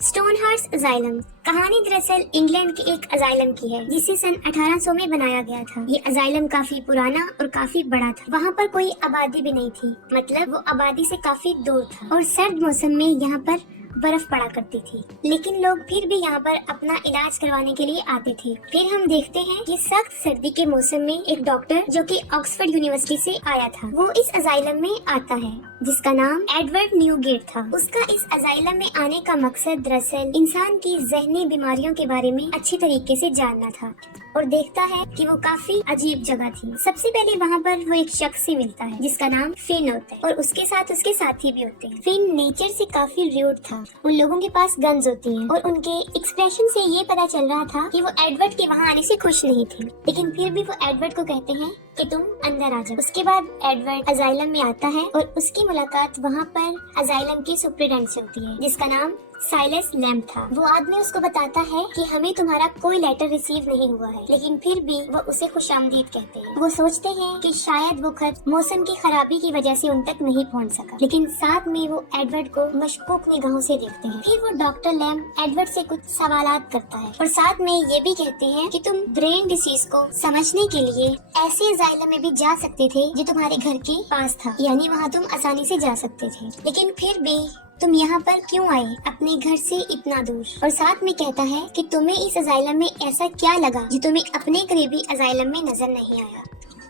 स्टोनहर्स्ट asylum कहानी दरअसल England के एक अजाइलम की है जिसे सन 1800 में बनाया गया था। ये अजाइलम काफी पुराना और काफी बड़ा था। वहाँ पर कोई आबादी भी नहीं थी, मतलब वो आबादी से काफी दूर था और सर्द मौसम में यहाँ पर बर्फ पड़ा करती थी, लेकिन लोग फिर भी यहाँ पर अपना इलाज करवाने के लिए आते थे। फिर हम देखते हैं कि सख्त सर्दी के मौसम में एक डॉक्टर जो कि ऑक्सफोर्ड यूनिवर्सिटी से आया था, वो इस अजाइलम में आता है जिसका नाम एडवर्ड न्यूगेट था। उसका इस अजाइलम में आने का मकसद दरअसल इंसान की जहनी बीमारियों के बारे में अच्छी तरीके से जानना था और देखता है कि वो काफी अजीब जगह थी। सबसे पहले वहाँ पर वो एक शख्स से मिलता है जिसका नाम फिन होता है और उसके साथ उसके साथी भी होते हैं। फिन नेचर से काफी र्यूड था। उन लोगों के पास गन्स होती हैं और उनके एक्सप्रेशन से ये पता चल रहा था कि वो एडवर्ड के वहाँ आने से खुश नहीं थे, लेकिन फिर भी वो एडवर्ड को कहते हैं कि तुम अंदर आ जाओ। उसके बाद एडवर्ड अजाइलम में आता है और उसकी मुलाकात वहाँ पर अजाइलम की सुपरिटेंडेंट से होती है जिसका नाम साइलस लैम्प था। वो आदमी उसको बताता है कि हमें तुम्हारा कोई लेटर रिसीव नहीं हुआ है, लेकिन फिर भी वो उसे खुशामदीद कहते हैं। वो सोचते हैं कि शायद वो खत मौसम की खराबी की वजह से उन तक नहीं पहुंच सका, लेकिन साथ में वो एडवर्ड को मशकूक निगाहों से देखते हैं। फिर वो डॉक्टर लैम्प एडवर्ड से कुछ सवालात करता है और साथ में ये भी कहते हैं कि तुम ब्रेन डिसीज को समझने के लिए ऐसे अजाइलम में भी जा सकते थे जो तुम्हारे घर के पास था, यानी वहाँ तुम आसानी से जा सकते थे, लेकिन फिर भी तुम यहाँ पर क्यों आए अपने घर से इतना दूर। और साथ में कहता है कि तुम्हें इस अजाइलम में ऐसा क्या लगा जो तुम्हें अपने करीबी अजाइलम में नजर नहीं आया।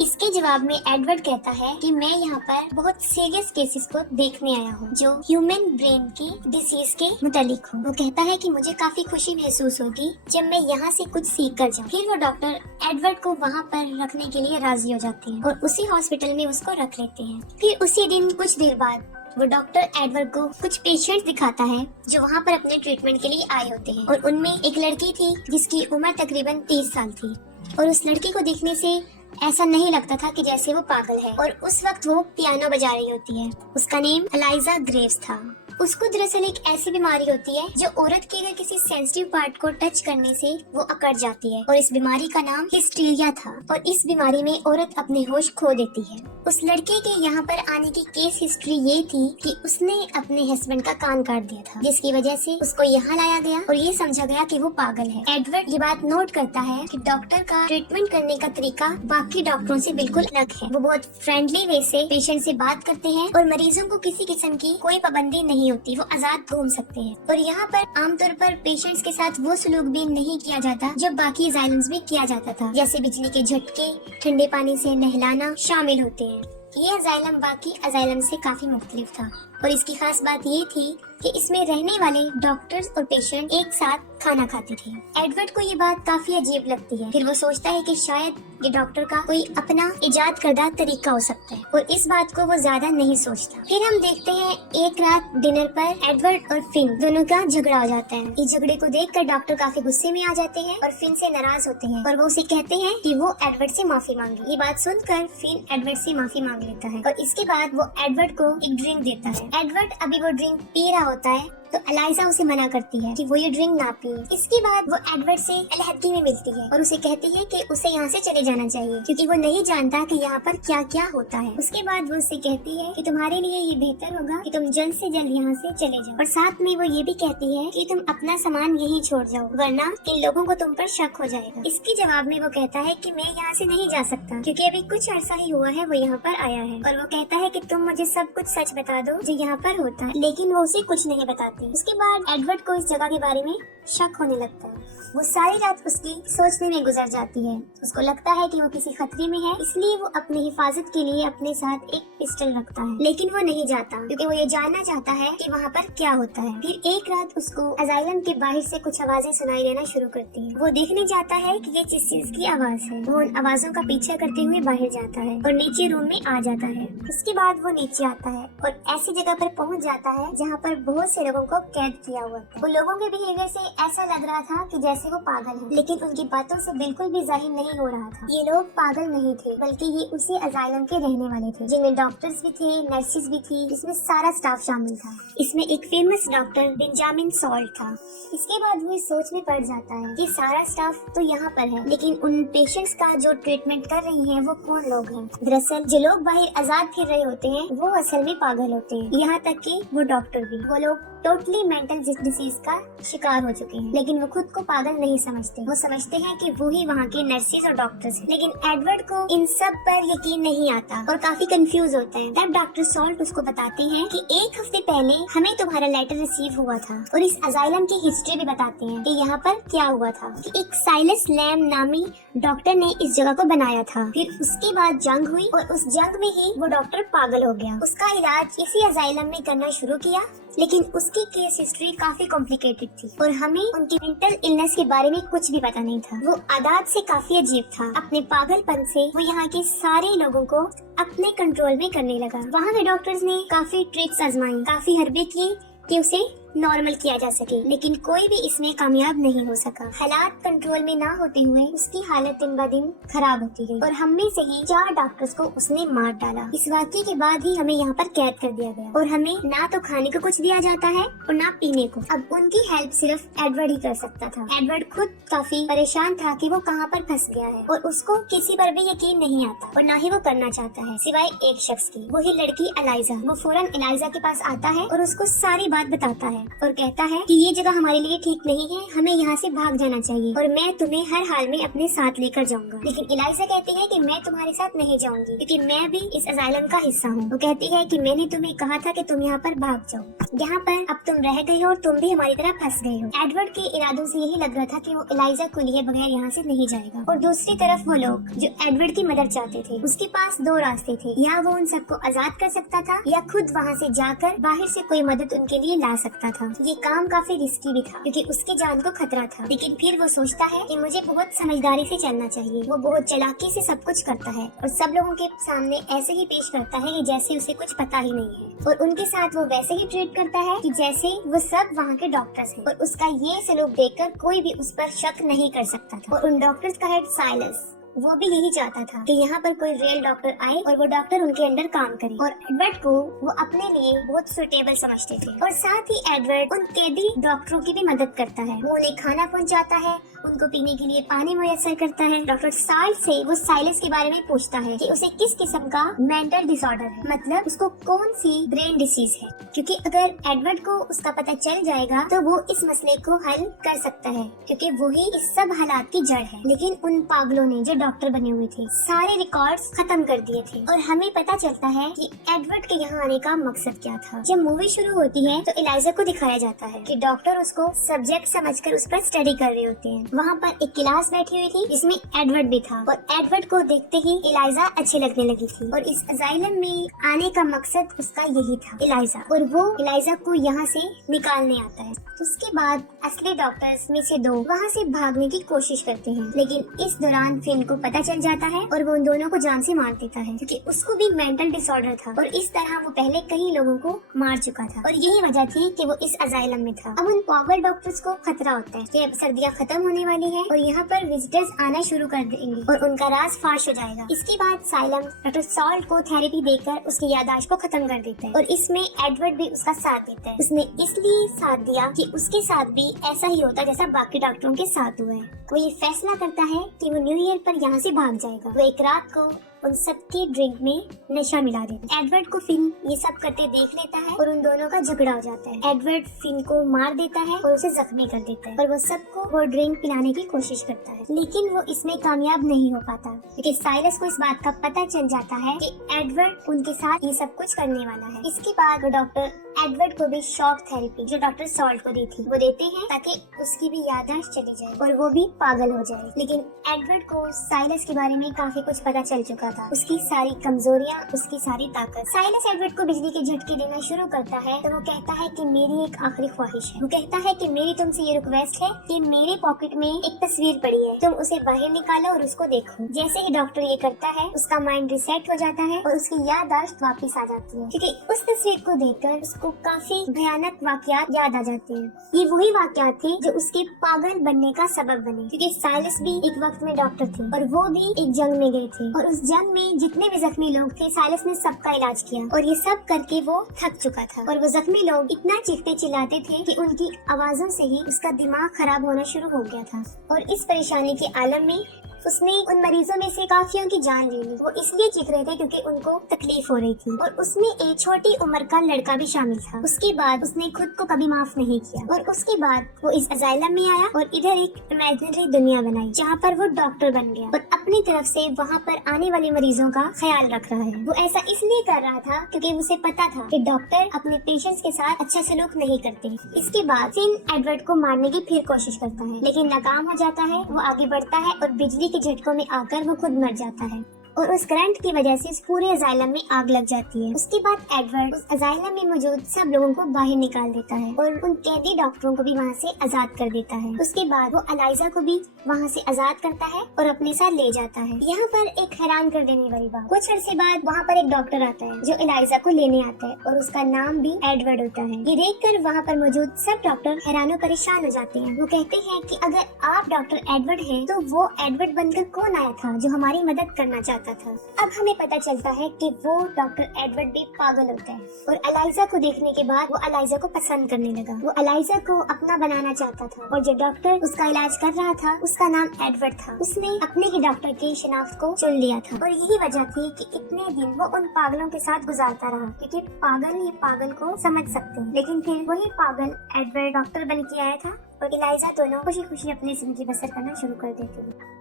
इसके जवाब में एडवर्ड कहता है कि मैं यहाँ पर बहुत सीरियस केसेस को देखने आया हूँ जो ह्यूमन ब्रेन की डिसीज के मुतालिक हो। वो कहता है कि मुझे काफी खुशी महसूस होगी जब मैं यहाँ से कुछ सीख कर जाऊँ। फिर वो डॉक्टर एडवर्ड को वहाँ पर रखने के लिए राजी हो जाते हैं और उसी हॉस्पिटल में उसको रख लेते हैं। फिर उसी दिन कुछ देर बाद वो डॉक्टर एडवर्ड को कुछ पेशेंट्स दिखाता है जो वहाँ पर अपने ट्रीटमेंट के लिए आए होते हैं और उनमें एक लड़की थी जिसकी उम्र तकरीबन 30 साल थी और उस लड़की को देखने से ऐसा नहीं लगता था कि जैसे वो पागल है और उस वक्त वो पियानो बजा रही होती है। उसका नेम एलाइजा ग्रेव्स था। उसको दरअसल एक ऐसी बीमारी होती है जो औरत के अगर किसी सेंसिटिव पार्ट को टच करने से वो अकड़ जाती है और इस बीमारी का नाम हिस्टीरिया था और इस बीमारी में औरत अपने होश खो देती है। उस लड़के के यहाँ पर आने की केस हिस्ट्री ये थी कि उसने अपने हस्बैंड का कान काट दिया था, जिसकी वजह से उसको यहाँ लाया गया और ये समझा गया कि वो पागल है। एडवर्ड ये बात नोट करता है कि डॉक्टर का ट्रीटमेंट करने का तरीका बाकी डॉक्टरों से बिल्कुल अलग है। वो बहुत फ्रेंडली वे से पेशेंट से बात करते हैं और मरीजों को किसी किस्म की कोई पाबंदी नहीं होती, वो आजाद घूम सकते हैं। और यहाँ पर आमतौर पर पेशेंट्स के साथ वो सलूक भी नहीं किया जाता जो बाकी अजाइलम्स में किया जाता था, जैसे बिजली के झटके, ठंडे पानी से नहलाना शामिल होते हैं। ये अजाइलम बाकी अजाइलम से काफी मुख्तलिफ था और इसकी खास बात ये थी कि इसमें रहने वाले डॉक्टर्स और पेशेंट एक साथ खाना खाते थे। एडवर्ड को ये बात काफी अजीब लगती है। फिर वो सोचता है कि शायद ये डॉक्टर का कोई अपना इजाद करदा तरीका हो सकता है और इस बात को वो ज्यादा नहीं सोचता। फिर हम देखते हैं एक रात डिनर पर एडवर्ड और फिन दोनों का झगड़ा हो जाता है। इस झगड़े को देखकर डॉक्टर काफी गुस्से में आ जाते हैं और फिन से नाराज होते हैं और वो उसे कहते हैं कि वो एडवर्ड से माफी मांगे। ये बात सुनकर फिन एडवर्ड से माफी मांग लेता है और इसके बाद वो एडवर्ड को एक ड्रिंक देता है। एडवर्ड अभी वो ड्रिंक पी रहा होता है तो एलाइजा उसे मना करती है कि वो ये ड्रिंक ना पिए। इसके बाद वो एडवर्ड से अलहदगी में मिलती है और उसे कहती है कि उसे यहाँ से चले जाना चाहिए क्योंकि वो नहीं जानता कि यहाँ पर क्या क्या होता है। उसके बाद वो उसे कहती है कि तुम्हारे लिए ये बेहतर होगा कि तुम जल्द से जल्द यहाँ से चले जाओ और साथ में वो ये भी कहती है कि तुम अपना सामान यहीं छोड़ जाओ वरना इन लोगों को तुम पर शक हो जाएगा। इसके जवाब में वो कहता है कि मैं यहाँ से नहीं जा सकता क्योंकि अभी कुछ अरसा ही हुआ है वो यहाँ पर आया है और वो कहता है कि तुम मुझे सब कुछ सच बता दो जो यहाँ पर होता है, लेकिन वो उसे कुछ नहीं बताती। उसके बाद एडवर्ड को इस जगह के बारे में शक होने लगता है। वो सारी रात उसकी सोचने में गुजर जाती है। उसको लगता है कि वो किसी खतरे में है, इसलिए वो अपनी हिफाजत के लिए अपने साथ एक पिस्टल रखता है, लेकिन वो नहीं जाता क्योंकि वो ये जानना चाहता है कि वहाँ पर क्या होता है। फिर एक रात उसको अजाइलम के बाहर से कुछ आवाजें सुनाई देना शुरू करती है। वो देखने जाता है कि ये किस चीज की आवाज है। वो उन आवाजों का पीछा करते हुए बाहर जाता है और नीचे रूम में आ जाता है। उसके बाद वो नीचे आता है और ऐसी जगह पर पहुँच जाता है जहाँ पर बहुत से लोगों को कैद किया हुआ था। वो लोगों के बिहेवियर से ऐसा लग रहा था कि जैसे वो पागल है, लेकिन उनकी बातों से बिल्कुल भी जाहिर नहीं हो रहा था। ये लोग पागल नहीं थे बल्कि ये उसी अजाइलम के रहने वाले थे जिनमें डॉक्टर्स भी थे, नर्सेज भी थी, जिसमें सारा स्टाफ शामिल था। इसमें एक फेमस डॉक्टर बेंजामिन सॉल्ट था। इसके बाद वो इस सोच में पड़ जाता है कि सारा स्टाफ तो यहाँ पर है, लेकिन उन पेशेंट्स का जो ट्रीटमेंट कर रही हैं वो कौन लोग हैं। दरअसल जो लोग बाहर आजाद फिर रहे होते हैं वो असल में पागल होते हैं, यहाँ तक कि वो डॉक्टर भी। वो लोग टोटली मेंटल डिसीज का शिकार हो चुके हैं, लेकिन वो खुद को पागल नहीं समझते। वो समझते हैं कि वो ही वहाँ के नर्सेज और डॉक्टर्स हैं। लेकिन एडवर्ड को इन सब पर यकीन नहीं आता और काफी कंफ्यूज होता है। तब डॉक्टर सॉल्ट उसको बताते हैं कि एक हफ्ते पहले हमें तुम्हारा लेटर रिसीव हुआ था, और इस अजाइलम की हिस्ट्री भी बताते हैं कि यहाँ पर क्या हुआ था। कि एक साइलस लैम नामी डॉक्टर ने इस जगह को बनाया था। फिर उसके बाद जंग हुई और उस जंग में ही वो डॉक्टर पागल हो गया। उसका इलाज इसी अजाइलम में करना शुरू किया, लेकिन उसकी केस हिस्ट्री काफी कॉम्प्लिकेटेड थी और हमें उनकी मेंटल इलनेस के बारे में कुछ भी पता नहीं था। वो आदात से काफी अजीब था। अपने पागलपन से वो यहाँ के सारे लोगों को अपने कंट्रोल में करने लगा। वहाँ के डॉक्टर्स ने काफी ट्रिक्स आजमाई, काफी हरबे किए कि उसे नॉर्मल किया जा सके, लेकिन कोई भी इसमें कामयाब नहीं हो सका। हालात कंट्रोल में ना होते हुए उसकी हालत दिन ब दिन खराब होती गई और हम में से ही 4 डॉक्टर्स को उसने मार डाला। इस वाक़ये के बाद ही हमें यहाँ पर कैद कर दिया गया और हमें ना तो खाने को कुछ दिया जाता है और ना पीने को। अब उनकी हेल्प सिर्फ एडवर्ड ही कर सकता था। एडवर्ड खुद काफी परेशान था कि वो कहाँ पर फंस गया है और उसको किसी पर भी यकीन नहीं आता और ना ही वो करना चाहता है, सिवाय एक शख्स की, वही लड़की एलाइजा। वो फौरन एलाइजा के पास आता है और उसको सारी बात बताता है और कहता है कि ये जगह हमारे लिए ठीक नहीं है, हमें यहाँ से भाग जाना चाहिए और मैं तुम्हें हर हाल में अपने साथ लेकर जाऊंगा। लेकिन एलाइजा कहती है कि मैं तुम्हारे साथ नहीं जाऊंगी क्योंकि मैं भी इस अजाइलम का हिस्सा हूँ। वो कहती है कि मैंने तुम्हें कहा था कि तुम यहाँ पर भाग जाओ, यहाँ पर अब तुम रह गए हो और तुम भी हमारी तरह फंस गए हो। एडवर्ड के इरादों से यही लग रहा था कि वो एलाइजा को लिए बगैर यहाँ से नहीं जाएगा। और दूसरी तरफ वो लोग जो एडवर्ड की मदद चाहते थे, उसके पास 2 रास्ते थे, या वो उन सबको आजाद कर सकता था या खुद वहाँ से जाकर बाहर से कोई मदद उनके लिए ला सकता था। ये काम काफी रिस्की भी था क्योंकि उसकी जान को खतरा था, लेकिन फिर वो सोचता है कि मुझे बहुत समझदारी से चलना चाहिए। वो बहुत चालाकी से सब कुछ करता है और सब लोगों के सामने ऐसे ही पेश करता है कि जैसे उसे कुछ पता ही नहीं है, और उनके साथ वो वैसे ही ट्रीट करता है कि जैसे वो सब वहाँ के डॉक्टर्स हैं। और उसका ये सलूक देखकर कोई भी उस पर शक नहीं कर सकता था। और उन डॉक्टर्स का हेड साइलस, वो भी यही चाहता था कि यहाँ पर कोई रियल डॉक्टर आए और वो डॉक्टर उनके अंडर काम करे। और एडवर्ड को वो अपने लिए बहुत सुटेबल समझते थे और साथ ही एडवर्ड उन कैदी डॉक्टरों की भी मदद करता है। वो उन्हें खाना पहुँचाता है, उनको पीने के लिए पानी मुयस्सर करता है। डॉक्टर साल्ट से वो साइलस के बारे में पूछता है कि उसे किस किस्म का मेंटल डिसऑर्डर है, मतलब उसको कौन सी ब्रेन डिसीज है, क्योंकि अगर एडवर्ड को उसका पता चल जाएगा तो वो इस मसले को हल कर सकता है, क्योंकि वो ही इस सब हालात की जड़ है। लेकिन उन पागलों ने जो डॉक्टर बने हुए थे सारे रिकॉर्ड्स खत्म कर दिए थे और हमें पता चलता है कि एडवर्ड के यहाँ आने का मकसद क्या था। जब मूवी शुरू होती है तो एलाइजा को दिखाया जाता है कि डॉक्टर उसको सब्जेक्ट समझकर उस पर स्टडी कर रहे होते हैं। वहाँ पर एक क्लास बैठी हुई थी जिसमें एडवर्ड भी था और एडवर्ड को देखते ही एलाइजा अच्छी लगने लगी थी और इस अजाइलम में आने का मकसद उसका यही था, एलाइजा, और वो एलाइजा को यहाँ से निकालने आता है। उसके बाद असली डॉक्टर्स में से 2 वहाँ से भागने की कोशिश करते हैं, लेकिन इस दौरान फिन को पता चल जाता है और वो उन दोनों को जान से मार देता है क्योंकि उसको भी मेंटल डिसऑर्डर था और इस तरह वो पहले कई लोगों को मार चुका था और यही वजह थी कि वो इस अजाइलम में था। अब उन पागल डॉक्टर्स को खतरा होता है कि अब सर्दियाँ खत्म होने वाली है और यहाँ पर विजिटर्स आना शुरू कर देंगे और उनका राज फाश हो जाएगा। इसके बाद साइलम डॉक्टर सॉल्ट को थेरेपी देकर उसकी याददाश्त को खत्म कर देता है और इसमें एडवर्ड भी उसका साथ देता है। उसने इसलिए साथ दिया कि उसके साथ भी ऐसा ही होता जैसा बाकी डॉक्टरों के साथ हुआ है। वो ये फैसला करता है कि वो न्यू ईयर पर यहाँ से भाग जाएगा। वो एक रात को उन सबकी ड्रिंक में नशा मिला देता है। एडवर्ड को फिन ये सब करते देख लेता है और उन दोनों का झगड़ा हो जाता है। एडवर्ड फिन को मार देता है और उसे जख्मी कर देता है और वो सबको वो ड्रिंक पिलाने की कोशिश करता है, लेकिन वो इसमें कामयाब नहीं हो पाता क्योंकि साइलस को इस बात का पता चल जाता है कि एडवर्ड उनके साथ ये सब कुछ करने वाला है। इसके बाद वो डॉक्टर एडवर्ड को भी शॉक थेरेपी जो डॉक्टर सॉल्ट को दी थी वो देते हैं ताकि उसकी भी याददाश्त चली जाए और वो भी पागल हो जाए। लेकिन एडवर्ड को साइलस के बारे में काफी कुछ पता चल चुका था, उसकी सारी कमजोरियां, उसकी सारी ताकत। साइलस एडवर्ड को बिजली के झटके देना शुरू करता है तो वो कहता है कि मेरी एक आखिरी ख्वाहिश है। वो कहता है कि मेरी तुमसे ये रिक्वेस्ट है कि मेरे पॉकेट में एक तस्वीर पड़ी है, तुम उसे बाहर निकालो और उसको देखो। जैसे ही डॉक्टर ये करता है उसका माइंड रिसेट हो जाता है और उसकी याददाश्त वापस आ जाती है क्योंकि उस तस्वीर को देखकर उसको काफी भयानक वाकयात याद आ जाते हैं। ये वही वाकयात थे जो उसके पागल बनने का सबब बने क्योंकि साइलस भी एक वक्त में डॉक्टर थे और वो भी एक जंग में गए थे और उस जंग में जितने भी जख्मी लोग थे साइलस ने सबका इलाज किया और ये सब करके वो थक चुका था और वो जख्मी लोग इतना चीखते चिल्लाते थे कि उनकी आवाजों से ही उसका दिमाग खराब होना शुरू हो गया था। और इस परेशानी के आलम में उसने उन मरीजों में से काफियों की जान ले ली। वो इसलिए चीख रहे थे क्योंकि उनको तकलीफ हो रही थी, और उसमें एक छोटी उम्र का लड़का भी शामिल था। उसके बाद उसने खुद को कभी माफ नहीं किया, और उसके बाद वो इस अजाइलम में आया और इधर एक इमेजिनरी दुनिया बनाई जहाँ पर वो डॉक्टर बन गया और अपनी तरफ से वहाँ पर आने वाले मरीजों का ख्याल रख रहा है। वो ऐसा इसलिए कर रहा था क्योंकि उसे पता था कि डॉक्टर अपने पेशेंट्स के साथ अच्छा सलूक नहीं करते। इसके बाद फिन एडवर्ड को मारने की फिर कोशिश करता है, लेकिन नाकाम हो जाता है। वो आगे बढ़ता है और बिजली के झटकों में आकर वो खुद मर जाता है, और उस करंट की वजह से इस पूरे अजाइलम में आग लग जाती है। उसके बाद एडवर्ड उस अजाइलम में मौजूद सब लोगों को बाहर निकाल देता है और उन कैदी डॉक्टरों को भी वहाँ से आजाद कर देता है। उसके बाद वो एलाइजा को भी वहाँ से आजाद करता है और अपने साथ ले जाता है। यहाँ पर एक हैरान कर देने वाली बात, कुछ अर्से बाद वहाँ पर एक डॉक्टर आता है जो एलाइजा को लेने आता है, और उसका नाम भी एडवर्ड होता है। ये देख कर वहाँ पर मौजूद सब डॉक्टर हैरान परेशान हो जाते हैं। वो कहते हैं कि अगर आप डॉक्टर एडवर्ड हैं, तो वो एडवर्ड बनकर कौन आया था जो हमारी मदद करना चाहता था। अब हमें पता चलता है कि वो डॉक्टर एडवर्ड भी पागल होता है, और एलाइजा को देखने के बाद वो एलाइजा को पसंद करने लगा। वो एलाइजा को अपना बनाना चाहता था, और जो डॉक्टर उसका इलाज कर रहा था उसका नाम एडवर्ड था। उसने अपने ही डॉक्टर की शनाख्त को चुन लिया था, और यही वजह थी कि इतने दिन वो उन पागलों के साथ गुजारता रहा, क्योंकि पागल ही पागल को समझ सकते हैं। लेकिन फिर वही पागल एडवर्ड डॉक्टर बन के आया था, और एलाइजा दोनों खुशी खुशी अपनी जिंदगी बसर करना शुरू कर देती है।